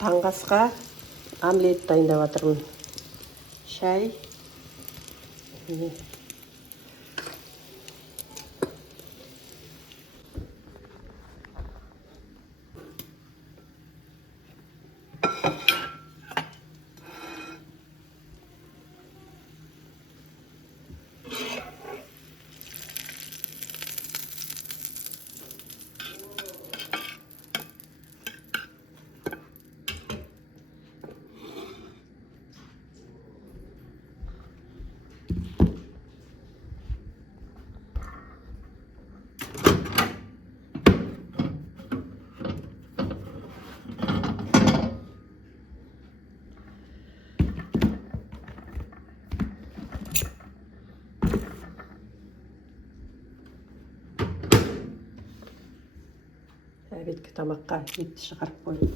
Таңғы асқа омлет дайындап жатырмын. Шай. Әбеткі тамаққа етті шығарып қойдым.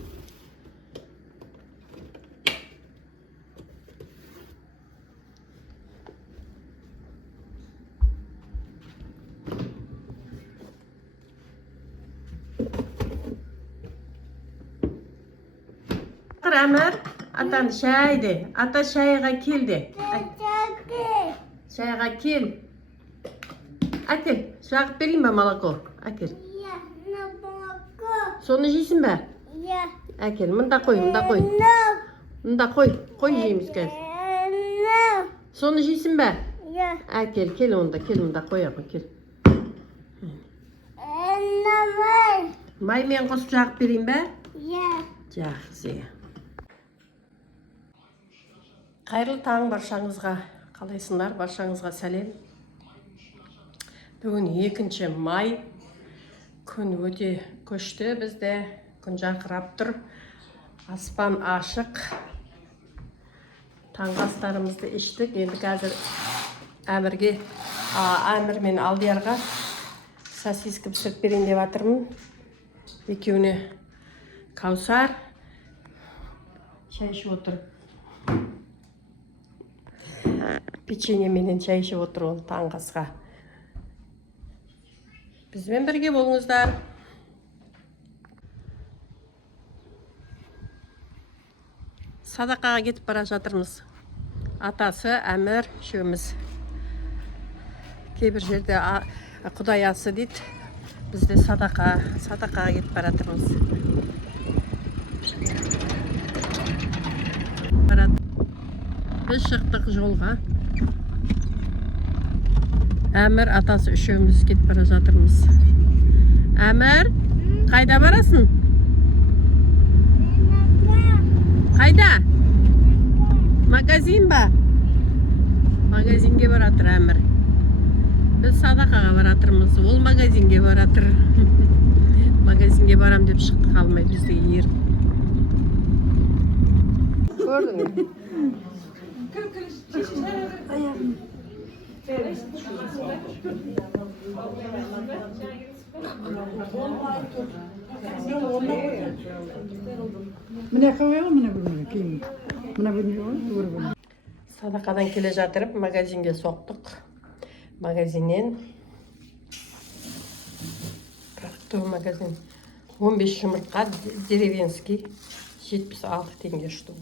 Әмір, атан шайды. Ата шайға келді. Шайға кел. Әкел, жағып берейін бе молоко? Әкел. Соны жейсің бе? Әкел, мұнда қой, мұнда қой. Мұнда қой, қой жейміз кәз. Соны жейсің бе? Әкел, кел онда, кел мұнда қой ағы, кел. Маймен қосып жағып берейін бе? Жақсы. Қайырлы таң баршаңызға. Қалайсыңдар? Баршаңызға сәлем. Бүгін 2 май. Күн өте көшті бізде. Күн жарқырап тұр. Аспан ашық. Таңғы астарымызды іштік. Енді қазір Әмір мен Алдиярға сосиска пісіріп берейін деп жатырмын. Екеуіне Каусар шай ішіп отыр. Печенье менен шай ішіп отыр ол таңғы асқа. Бізбен бірге болыңыздар. Садақаға кетіп бара жатырмыз. Атасы, Әмір, үшеуміз. Кейбір жерде Құдай асы дейді. Бізде садақаға кетіп бара жатырмыз. Біз шықтық жолға. Әмір, атасы үшеуміз кетіп бара жатырмыз. Әмір, қайда барасың? Қайда? Магазин ба? Магазинге баратыр Әмір. Біз садақаға баратырмыз. Ол магазинге баратыр. Магазинге барам деп шықты қалмай бізде ер. Көрдің? Садақадан келе жатырып магазинге соқтық. Магазиннен продуктовый магазин 15 жұмыртқа деревенский 76 теңге штугы.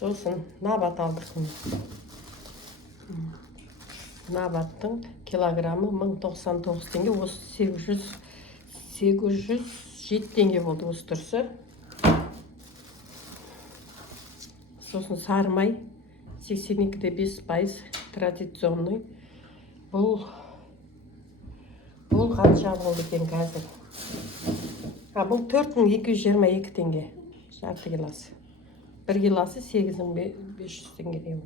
Сосын набат алдық. Набаттың килограммы 1099 теңге, осы 807 теңге болды осы тұрсы. Сосын сармай 82,5% традиционный. Бұл қанша болды екен қазір? Бұл 4222 теңге жарты килосы. 1 килосы 8500 теңге деймін.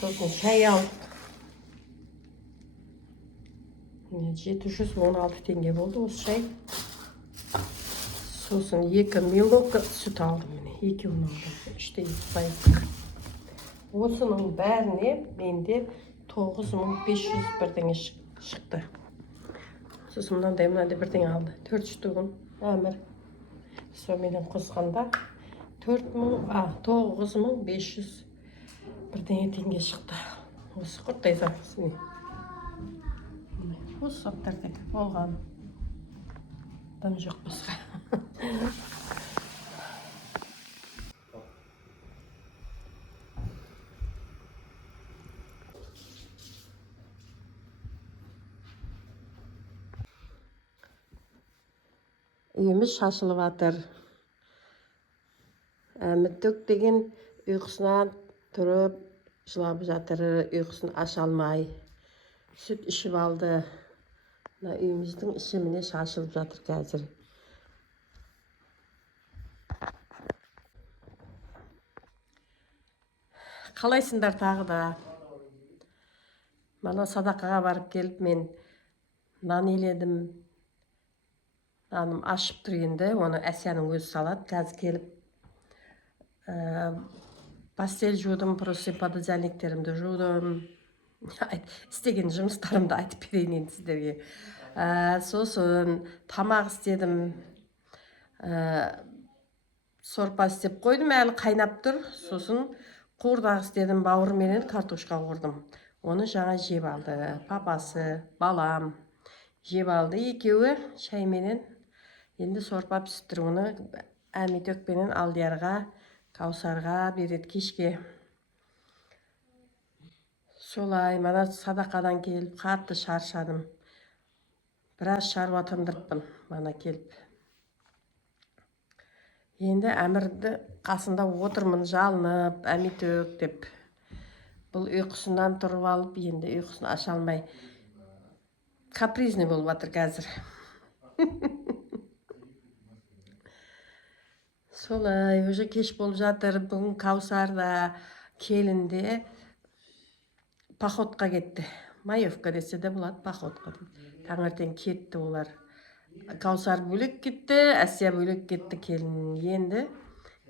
Сосын шай алдық. 716 теңге болды осы шай. Сосын 2 милок сүт алдым. 2 алдым. 3,2%. Осының бәріне менде 9500 бірдеңе шықты. Сосын мынандай бірдеңе алды. 4 штугын Әмір. Сонымен қосқанда 9500 бірдеңе теңге шықты. Осы құрттай сақсын. Осы заттар тек болған. Дым жоқ басқа. Үйіміз шашылып жатыр. Әміттік деген ұйқысынан тұрып жылап жатыр, ұйқысын аша алмай. Сүт ішіп алды. Үйіміздің іші міне шашылып жатыр қазір. Қалайсыңдар тағы да? Мана садақаға барып келіп мен нан еледім. Наным ашып тұр енді, оны Әсияның өзі салады. Қазір келіп пастель жудым, просто пододеяльниктерімді жудым. Істеген жұмыстарымды айтып берейін енді сіздерге. Сосын тамақ істедім. Сорпа істеп қойдым, әлі қайнап тұр. Сосын қуырдақ істедім, бауырменен картошка қуырдым. Оны жаңа жеп алды. Папасы, балам жеп алды екеуі шайменен. Енді сорпа пісіп тұр. Оны Әмитөкпенен Алдиярға, Каусарға береді кешке. Солай, мана садақадан келіп, қатты шаршадым. Біраз шаруа тындырыппын, мана келіп. Енді Әмірді қасында отырмын, жалынып, Әмитөк деп. Бұл ұйқысынан тұрып алып, енді ұйқысын аша алмай. Капризный болып жатыр қазір. Солай, уже кеш болып жатыр. Бүгін Каусар да, келін де походқа кетті. Маевка десе де болады, походқа. Таңертең кетті олар. Каусар бөлек кетті, Әсия бөлек кетті келін. Енді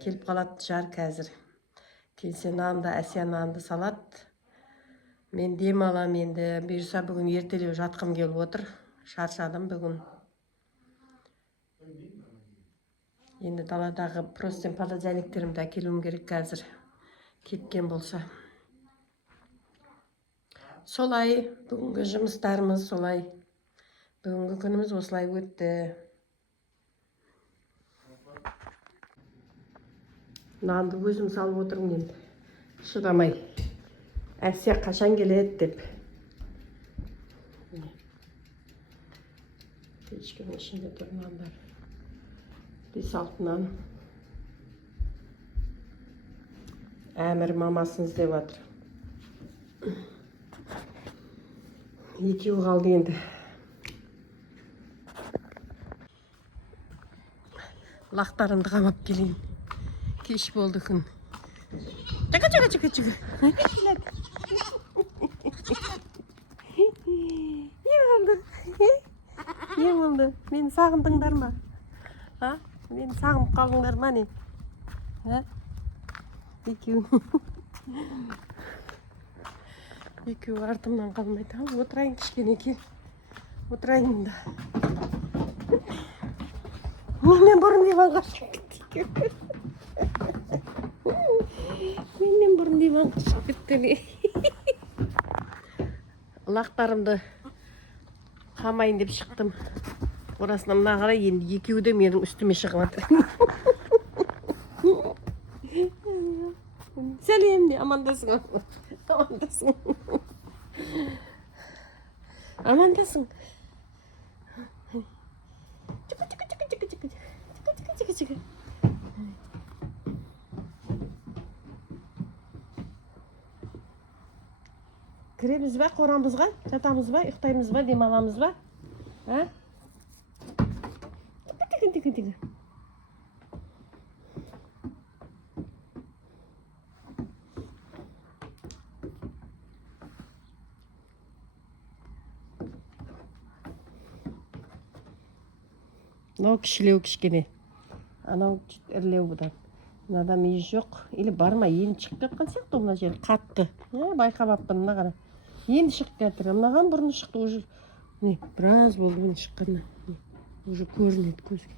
келіп қалады жар қазір. Келсе нанды, Әсия нанды салады. Мен дем алам енді. Бұйырса бүгін ертелеу жатқым келіп отыр. Шаршадым бүгін. Енді даладағы простен пододеяльниктерімді әкелуім керек қазір. Кеткен болса. Солай, бүгінгі жұмыстарымыз солай. Бүгінгі күніміз осылай өтті. Нанды өзім салып отырмын енді. Шыдамай. Әсия қашан келеді деп. Печкенің ішінде тұр нандар. 5-6 нан. Әмір мамасын іздеп жатыр. Екеуі қалды енді. Лақтарымды қамап келейін. Кеш болды күн. Чыға. Не болды? Мені сағындыңдар ма? Мені сағынып қалдыңдар ма не? Екеуі артымнан қалмайды. Отырайын кішкене кел. Отырайын да. Менен бұрын диванға шығып кетті. Менен бұрын диванға шығып кетті. Лақтарымды қамайын деп шықтым. Орасына мына қарай, енді екеуі де менің үстіме шығып жатыр. Сәлем де, амандасың. Амандасың. Чыка. Кіреміз ба, қорамызға, жатамыз ба, ұйықтаймыз ба, демаламыз ба? Тігі. Мынау кішілеу кішкене. Анау ірілеу бұдан. Мынада мүйіз жоқ. Или бар ма? Енді шығып кеткен сияқты мына жер. Қатты. Байқамаппын мына қара. Енді шығып кетті. Мынаған бұрын шықты уже. Біраз болды мен шыққанына. Уже көрінеді көзге.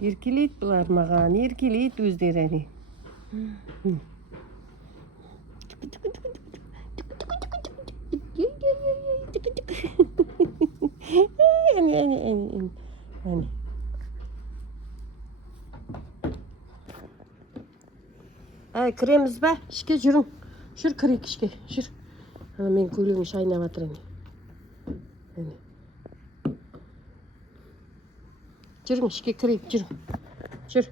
Еркелейді бұлар маған. Еркелейді өздері әне. Kiremiz ba? İşke жүрің. Жүр кірейік ішке. Жүр. Ана мен көйлегін шайнап жатыр әне. Жүрің ішке кірейік, жүр. Жүр.